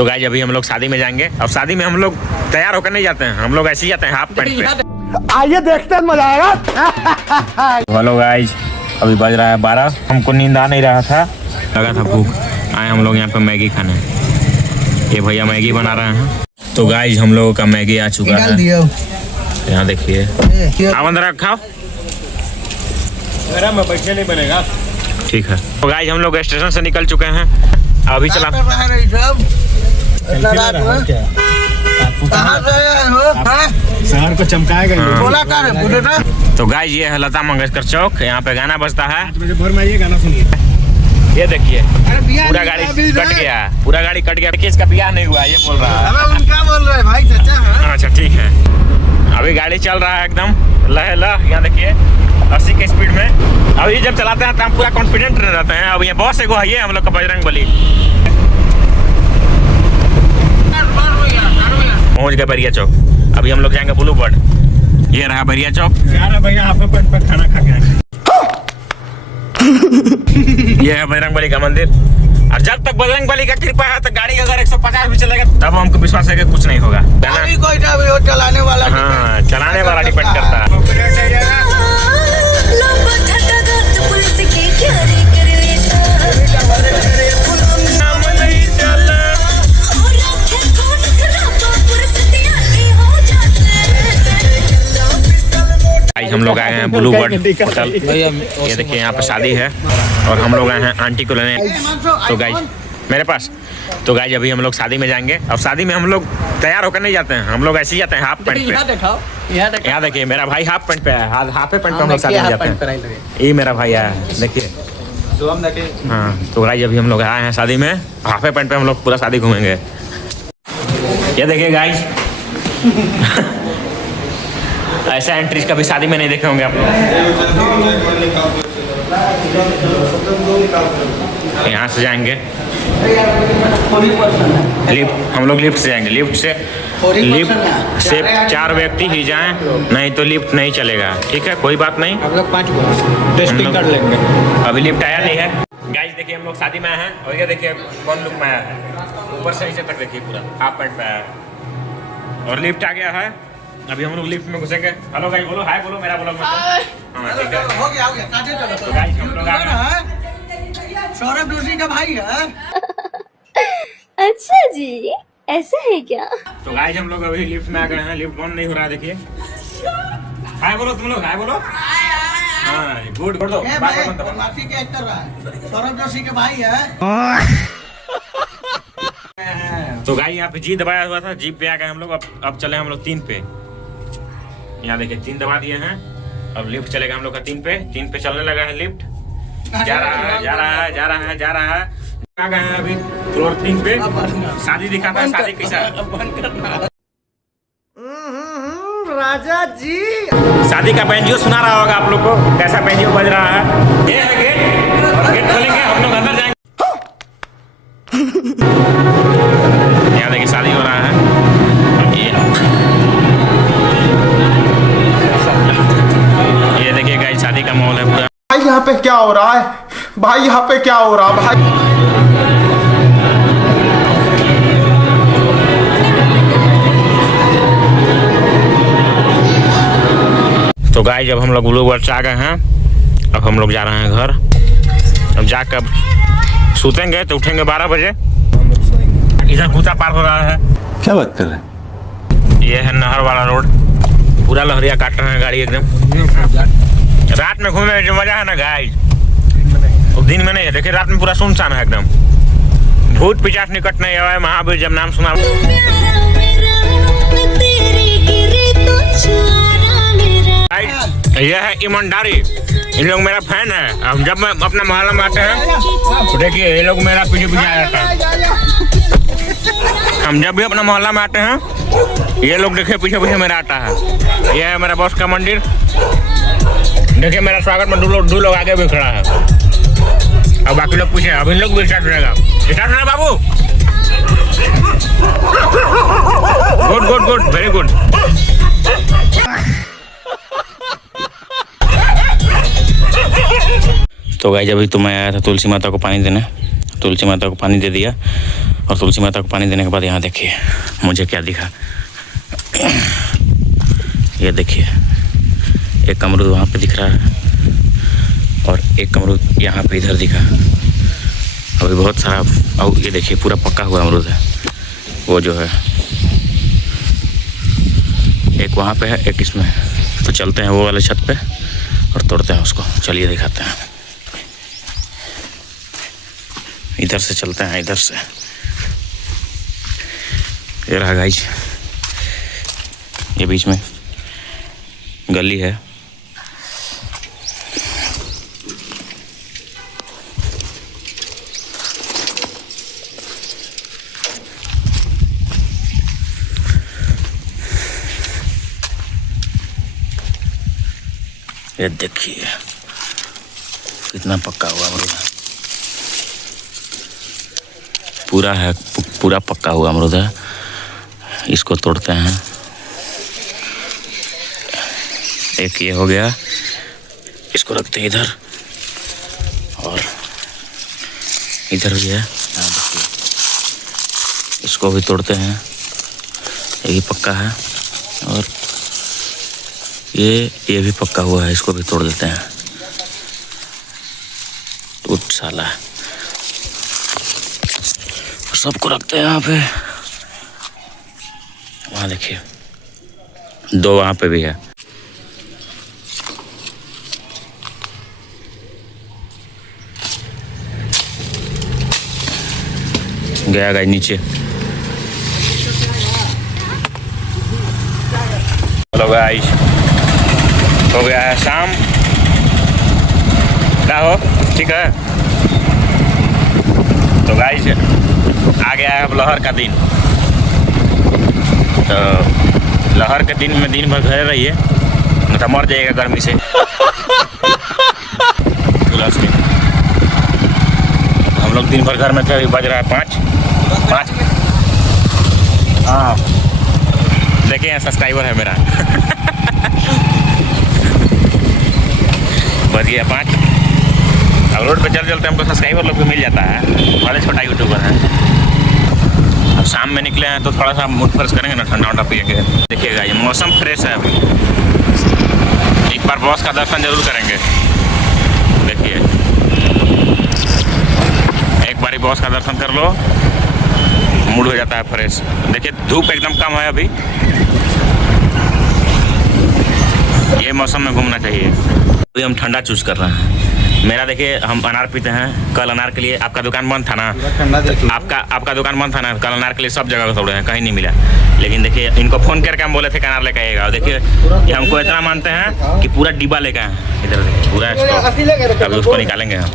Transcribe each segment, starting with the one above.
तो गाइस अभी हम लोग शादी में जाएंगे और शादी में हम लोग तैयार होकर नहीं जाते हैं, हम लोग ऐसे ही जाते हैं हाफ पैंट पे। आइए देखते हैं, मजा आएगा। हेलो गाइस, अभी बज रहा है 12। हमको नींद आ नहीं रहा था, लगा था भूख। आए हम लोग यहाँ पे मैगी खाने। ये भैया मैगी बना रहे हैं। तो गाइस हम लोगों का मैगी आ चुका है। यहाँ देखिए, आप अंदर खाओ, में बैठने नहीं बनेगा। ठीक है। तो गाइस हम लोग स्टेशन से निकल चुके हैं, अभी चला। शहर को चमकाएगा। तो गाइस ये है लता मंगेशकर चौक, यहाँ पे गाना बजता है। 8 बजे भोर में आइए, गाना सुनिए। ये देखिए पूरा गाड़ी कट गया, पूरा गाड़ी कट गया। इसका ब्याह नहीं हुआ ये बोल रहा है। उनका बोल रहे भाई चाचा। अच्छा ठीक है, अभी गाड़ी चल रहा है एकदम लह। यहाँ देखिए 80 के स्पीड में। अभी जब चलाते हैं तो हम पूरा कॉन्फिडेंट रहते हैं। अब ये बॉस एगो है हम लोग का बजरंगबली। पहुंच गए बैरिया चौक। अभी हम लोग जाएंगे ब्लू बर्ड। ये रहा बैरिया चौक। भैया हाफ पैंट पर खाना खा के। ये है बजरंगबली का मंदिर। और जब तक बजरंगबली का कृपा है तो गाड़ी अगर 150 भी चलेगा तब हमको विश्वास है कि कुछ नहीं होगा। कोई चलाने वाला, हाँ चलाने वाला डिपेंड करता है। हम लोग आए हैं ब्लू बर्ड होटल। ये देखिए यहाँ पे शादी है और हम लोग आए हैं आंटी को लेने। तो गाइस मेरे पास, तो गाइस अभी हम लोग शादी में जाएंगे और शादी में हम लोग तैयार होकर नहीं जाते हैं, हम लोग ऐसे ही जाते हैं हाफ पैंट पे। यहाँ देखिए मेरा भाई हाफ पैंट पे है, हाफ पैंट पे हम लोग शादी में जाते हैं। ये मेरा भाई आया है, देखिए। हाँ तो गाइस अभी हम लोग आए हैं शादी में, हाफ पैंट पे हम लोग पूरा शादी घूमेंगे। ये देखिए गाइस ऐसा एंट्रीज कभी शादी में नहीं देखे होंगे आप लोग। यहाँ से जाएंगे लिफ्ट, हम लोग लिफ्ट से जाएंगे। लिफ्ट से 4 व्यक्ति ही जाएं, नहीं तो लिफ्ट नहीं चलेगा। ठीक है, कोई बात नहीं, हम लोग 5 टेस्टिंग कर लेंगे। अभी लिफ्ट आया नहीं है। गाइस देखिए हम लोग शादी में आए हैं और ये देखिए कौन लुक में आया है। ऊपर से नीचे तक देखिए पूरा हाफ पैंट पे आया है और लिफ्ट आ गया है। अभी हम लोग लिफ्ट में घुसेंगे। हेलो गाइस, बोलो हाय, बोलो मेरा ब्लॉग में। हां ठीक है, हो गया काटे चलो। तो गाइस हम लोग आ गए। सौरभ जोशी का भाई है। अच्छा जी, ऐसा है क्या? तो गाइस हम लोग अभी लिफ्ट में आ गए हैं। लिफ्ट बंद नहीं हो रहा है, देखिए। हाय बोलो तुम लोग, हाय बोलो। हां गुड गुड। दो माफी के एक्टर है, सौरभ जोशी के भाई है। तो गाइस यहाँ पे जी दबाया हुआ था, जीप पे आ गए हम लोग। अब चले हम लोग 3 पे। यहाँ देखिए 3 दबा दिए हैं, अब लिफ्ट चलेगा हम लोग का 3 पे। 3 पे चलने लगा है लिफ्ट, जा रहा है। आ गए हैं अभी फ्लोर 3 पे। शादी दिखाता है, शादी कैसा है राजा जी। शादी का बेंजियो सुना रहा होगा आप लोग को, कैसा बेंजियो बज रहा है। ये है गेट, गेट खोलेंगे हम लोग, अंदर जाएंगे। यहाँ देखिए शादी हो रहा है। ये देखिए गाइस शादी का माहौल है पूरा। भाई यहाँ पे क्या हो रहा है, भाई यहाँ पे क्या हो रहा है भाई। तो गाइस जब हम लोग ब्लू बर्ड से आ गए हैं, अब हम लोग जा रहे हैं घर। अब जाकर सूतेंगे तो उठेंगे 12 बजे। इधर कुत्ता पार हो रहा है। क्या बात कर रहे हैं? ये है नहर वाला रोड, पूरा लहरिया काट रहे हैं गाड़ी एकदम। रात में घूमने में जो मजा है ना गाइस, वो दिन में नहीं है। देखिए रात में पूरा सुनसान है एकदम। भूत पिशाच निकट नहीं आए, महावीर जब नाम सुना। यह है ईमानदारी, इन लोग मेरा फैन है। अब जब मैं अपना मोहल्ला में आते हैं तो देखिए ये लोग मेरा पीछे पीछे आ जाता है। हम जब भी अपना मोहल्ला में आते हैं ये लोग देखिए पीछे पीछे मेरा आता है। यह है मेरा बॉस का मंदिर। देखिए मेरा स्वागत में 2 लोग आगे भी खड़ा है और बाकी लोग पीछे। अब इन लोग भी स्टार्ट रहेगा। स्टार्ट होना बाबू। Good good good, very good. तो गाइस अभी तो मैं आया था तुलसी माता को पानी देने। तुलसी माता को पानी दे दिया। और तुलसी माता को पानी देने के बाद यहाँ देखिए मुझे क्या दिखा। ये देखिए एक अमरूद वहाँ पे दिख रहा है और एक अमरूद यहाँ पे इधर दिखा। अभी बहुत सारा। और ये देखिए पूरा पका हुआ अमरूद है वो जो है, एक वहाँ पे है एक इसमें। तो चलते हैं वो वाले छत पे और तोड़ते हैं उसको। चलिए दिखाते हैं। इधर से चलते हैं, इधर से। ये रहा गाइस, ये बीच में गली है। ये देखिए कितना पक्का हुआ अमरूद है। पूरा है, पूरा पक्का हुआ अमरूद है। इसको तोड़ते हैं। एक ये हो गया, इसको रखते हैं इधर। और इधर भी है, देखिए इसको भी तोड़ते हैं। ये भी पक्का है और ये भी पक्का हुआ है, इसको भी तोड़ देते हैं। टूट साला। सबको रखते हैं यहाँ पे। वहाँ देखिए दो वहाँ पे भी है। गया गाइस नीचे। हेलो गाइस, हो गया है शाम। क्या हो, ठीक है। तो गाइस आ गया है अब लहर का दिन। तो लहर के दिन में दिन भर घर रहिए, नहीं तो मर जाएगा गर्मी से। हम लोग दिन भर घर में थे। अभी बज रहा है 5। हाँ देखिए सब्सक्राइबर है मेरा। बज गया 5। अब रोड पे चलते हमको सब्सक्राइबर लोग भी मिल जाता है। बड़े छोटा यूट्यूबर है। अब शाम में निकले हैं तो थोड़ा सा मूड फ्रेश करेंगे ना, ठंडा वंडा पिएंगे। देखिएगा ये मौसम फ्रेश है अभी। एक बार बॉस का दर्शन जरूर करेंगे। देखिए एक बार ही बॉस का दर्शन कर लो, मूड हो जाता है फ्रेश। देखिए धूप एकदम कम है अभी। ये मौसम में घूमना चाहिए। अभी हम ठंडा चूज कर रहे हैं। मेरा देखिए हम अनार पीते हैं। कल अनार के लिए आपका दुकान बंद था ना, आपका दुकान बंद था ना। कल अनार के लिए सब जगह तोड़े हैं, कहीं नहीं मिला। लेकिन देखिए इनको फ़ोन करके हम बोले थे कि अनार लेकर आएगा। और देखिए ये हमको इतना मानते हैं कि पूरा डिब्बा लेकर आए। इधर देखिए पूरा स्टॉक। अभी उसको निकालेंगे हम।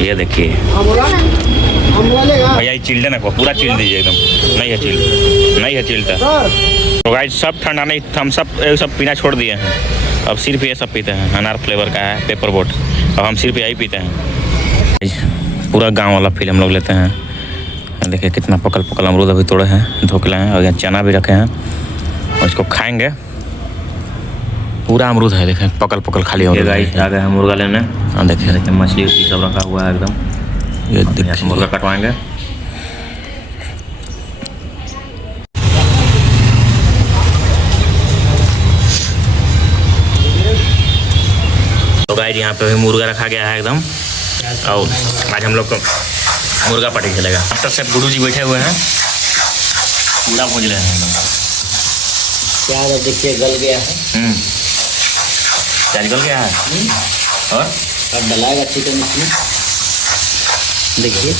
ये देखिए भैया ये चिल्ड को पूरा चिल दीजिए एकदम। नहीं है चिल, नहीं है चिल्ड। तो गाइस सब ठंडा नहीं, हम सब पीना छोड़ दिए हैं। अब सिर्फ ये सब पीते हैं। अनार फ्लेवर का है पेपर बोट। अब हम सिर्फ यही पीते हैं। पूरा गांव वाला फील हम लोग लेते हैं। देखिए कितना पकल अमरूद अभी तोड़े हैं, धोके लाए हैं। और यहाँ चना भी रखे हैं और इसको खाएंगे। पूरा अमरूद है, देखें पकल खाली हो गया। आ गए हैं मुर्गा लेने। हाँ देखिए मछली सब रखा हुआ है एकदम। ये देखिए मुर्गा कटवाएंगे। तो गाइस यहाँ पे भी मुर्गा रखा गया है एकदम। और आज हम लोग को मुर्गा पार्टी चलेगा। मास्टर शेफ गुरु जी बैठे हुए हैं, पूरा भूज रहे हैं एकदम। प्याज अब देखिए गल गया है। प्याज गल गया है। और अब डलाएगा चिकन इसमें। देखिए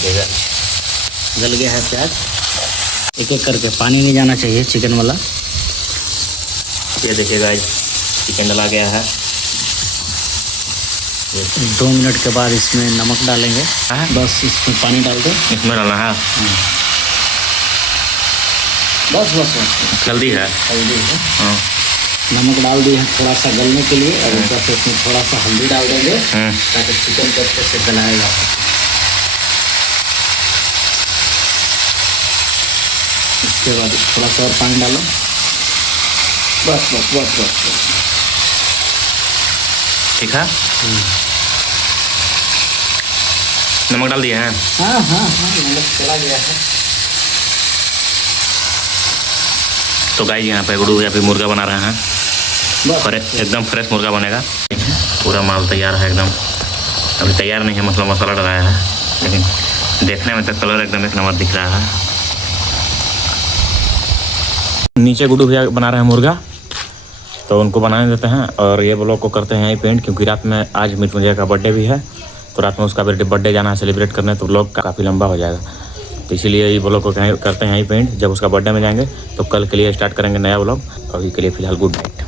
गल गया है प्याज। एक एक करके, पानी नहीं जाना चाहिए चिकन वाला। ये देखिए गाइस चिकन डला गया है। 2 मिनट के बाद इसमें नमक डालेंगे। बस इसमें पानी डाल दो। इसमें डालना है। बस बस बस जल्दी है। हल्दी है। हाँ। नमक डाल दिए हैं थोड़ा सा गलने के लिए। और ऊपर से इसमें थोड़ा सा हल्दी डाल देंगे ताकि चिकन को अच्छे से गलाएगा। इसके बाद थोड़ा सा और पानी डालो। बस बस बस बस बस ठीक है। नमक डाल दिया है? हाँ हाँ हाँ, नमक चला गया है। तो गाइस यहाँ पे गुडू यहाँ पे मुर्गा बना रहे हैं। एकदम फ्रेश मुर्गा बनेगा। पूरा माल तैयार है एकदम। अभी तैयार नहीं है, मतलब मसाला डलाया है, लेकिन देखने में तो कलर एकदम एक नंबर दिख रहा है। नीचे गुडू भैया बना रहे हैं मुर्गा, तो उनको बनाने देते हैं और ये ब्लॉग को करते हैं यहीं पेंट, क्योंकि रात में आज मिठुन का बर्थडे भी है, तो रात में उसका बर्थडे जाना है सेलिब्रेट करने, तो ब्लॉग काफ़ी लंबा हो जाएगा। तो इसीलिए ये ब्लॉग को करते हैं यहीं पेंट। जब उसका बर्थडे में जाएंगे तो कल के लिए स्टार्ट करेंगे नया ब्लॉग। अभी के लिए फ़िलहाल गुड नाइट।